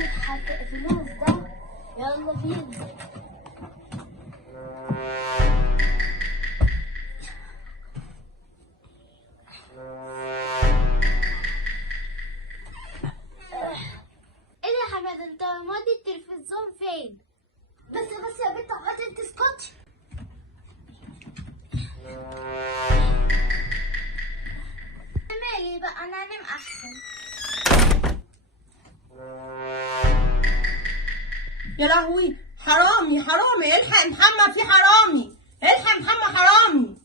الفلوس ده. يلا بينا. ايه ده يا حماد، انت ماضي التلفزيون فين؟ بس يا بنت اقعدي انت اسكتي. مالي بقى، انا انام احسن. يا لهوي، حرامي حرامي، الحق يا محمد، في حرامي، الحق يا محمد، حرامي،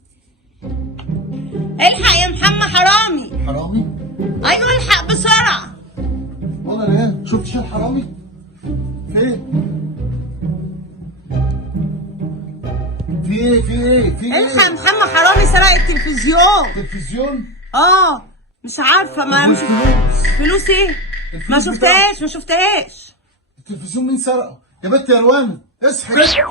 الحق يا محمد، حرامي. حرامي؟ ايوه الحق بسرعه. والله انا شفتش الحرامي؟ فين؟ في ايه؟ الحق يا محمد، حرامي سرق التلفزيون. تلفزيون؟ مش عارفه، ما مش فلوس ايه؟ ما شفتهاش. التلفزيون مين سرقه؟ يا بنت يا روان اصحي. في ايه؟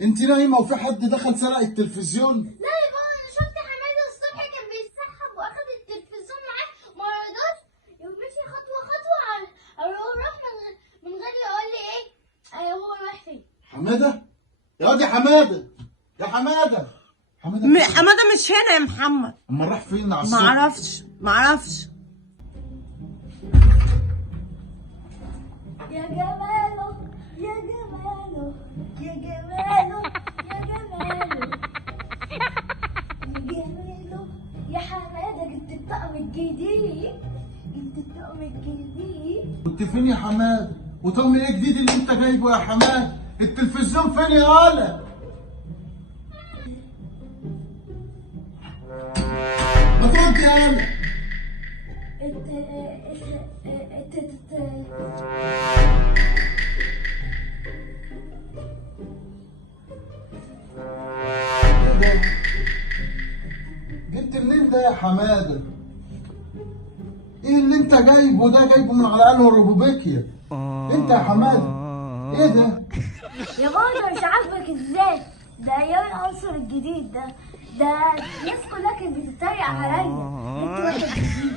انت نايمه وفي حد دخل سرق التلفزيون؟ لا يا بابا، انا شفت حماده الصبح كان بيتسحب واخد التلفزيون معاه وما رضاش يمشي خطوه هو راح من غير يقول لي ايه هو رايح فين. حماده؟ يا واد يا حماده، يا حماده. حماده مش هنا يا محمد. امال راح فين على الصبح؟ معرفش. يا جماله يا جماله يا جماله يا جماله يا جماله يا حماده، جبت الطقم الجديد. كنت فين يا حماده؟ وطقم ايه جديد اللي انت جايبه يا حماده؟ التلفزيون فين يا ولا؟ ما ترد يا ولا. ايه ده؟ جبت منين ده يا حماده؟ ايه اللي انت جايبه ده؟ جايبه من على انهي روبوبيكيا؟ انت يا حماده ايه ده؟ يا بابا مش عاجبك ازاي؟ ده ايام العنصر الجديد ده الناس كلها كانت بتتريق عليا. انت واحد جديد.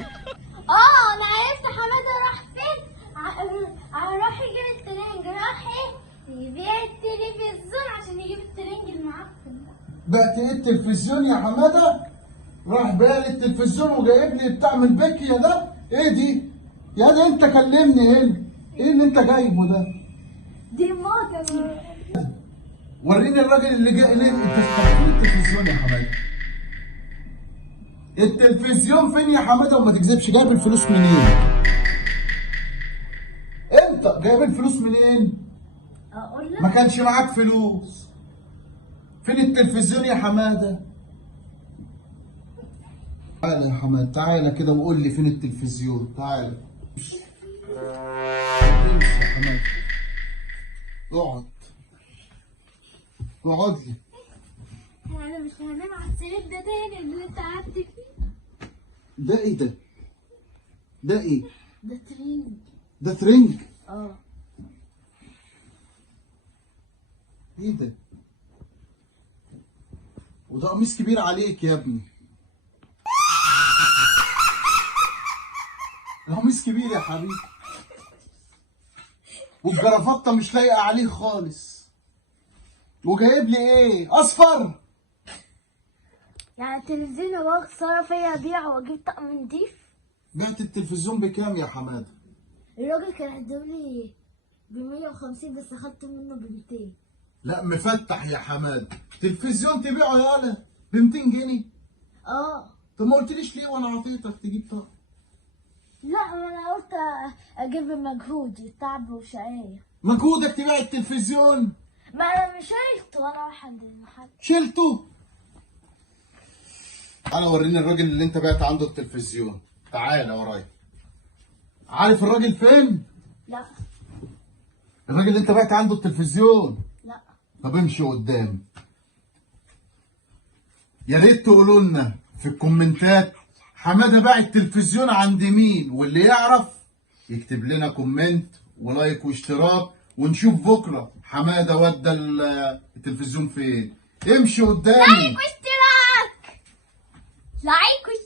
انا عرفت حماده راح فين. راح يجيب الترنج، راح يبيع التلفزيون عشان يجيب الترنج المعفن ده. بعت ايه التلفزيون يا حماده؟ راح بيع لي التلفزيون وجايب لي بتاع من بيكيا ده؟ ايه دي؟ يا ده انت كلمني هنا، ايه اللي انت جايبه ده؟ دي موتة. وريني الراجل اللي جاي ليه. انت فين التلفزيون يا حماده؟ التلفزيون فين يا حماده؟ وما تكذبش، جايب الفلوس منين؟ انت جايب الفلوس منين؟ اقول لك ما كانش معاك فلوس. فين التلفزيون يا حماده؟ تعالى يا حماده، تعالى كده وقول لي فين التلفزيون، تعالى. امشي يا حماده، اقعد لي. انا مش هنام على السرير ده تاني اللي انت قعدت فيه. ده ايه ده؟ ده ايه؟ ده ترنج. ده ترنج؟ ايه ده؟ وده قميص كبير عليك يا ابني. قميص كبير يا حبيبي، والجرافطه مش لايقه عليه خالص. وجايب لي ايه؟ اصفر؟ يعني التلفزيون يا بابا خساره فيا ابيعه واجيب طقم نضيف؟ بعت التلفزيون بكام يا حماده؟ الراجل كان هيدولي ب 150 بس اخدت منه ب 200. لا مفتح يا حماده، تلفزيون تبيعه يالا ب 200 جنيه؟ طب ما قلتليش ليه وانا عطيتك تجيب طقم؟ لا، ما انا قلت اجيب مجهودي، تعب وشقايه. مجهودك تبيع التلفزيون؟ ما انا مش شلته وانا رايح عند المحل. شلته؟ تعالى وريني الراجل اللي انت بعت عنده التلفزيون، تعالى ورايا. عارف الراجل فين؟ لا. الراجل اللي انت بعت عنده التلفزيون؟ لا. طب امشي قدام. يا ريت تقولوا لنا في الكومنتات حماده باع التلفزيون عند مين، واللي يعرف يكتب لنا كومنت ولايك واشتراك، ونشوف بكره حماده ودى التلفزيون فين. امشي قدامي. لايك واشتراك.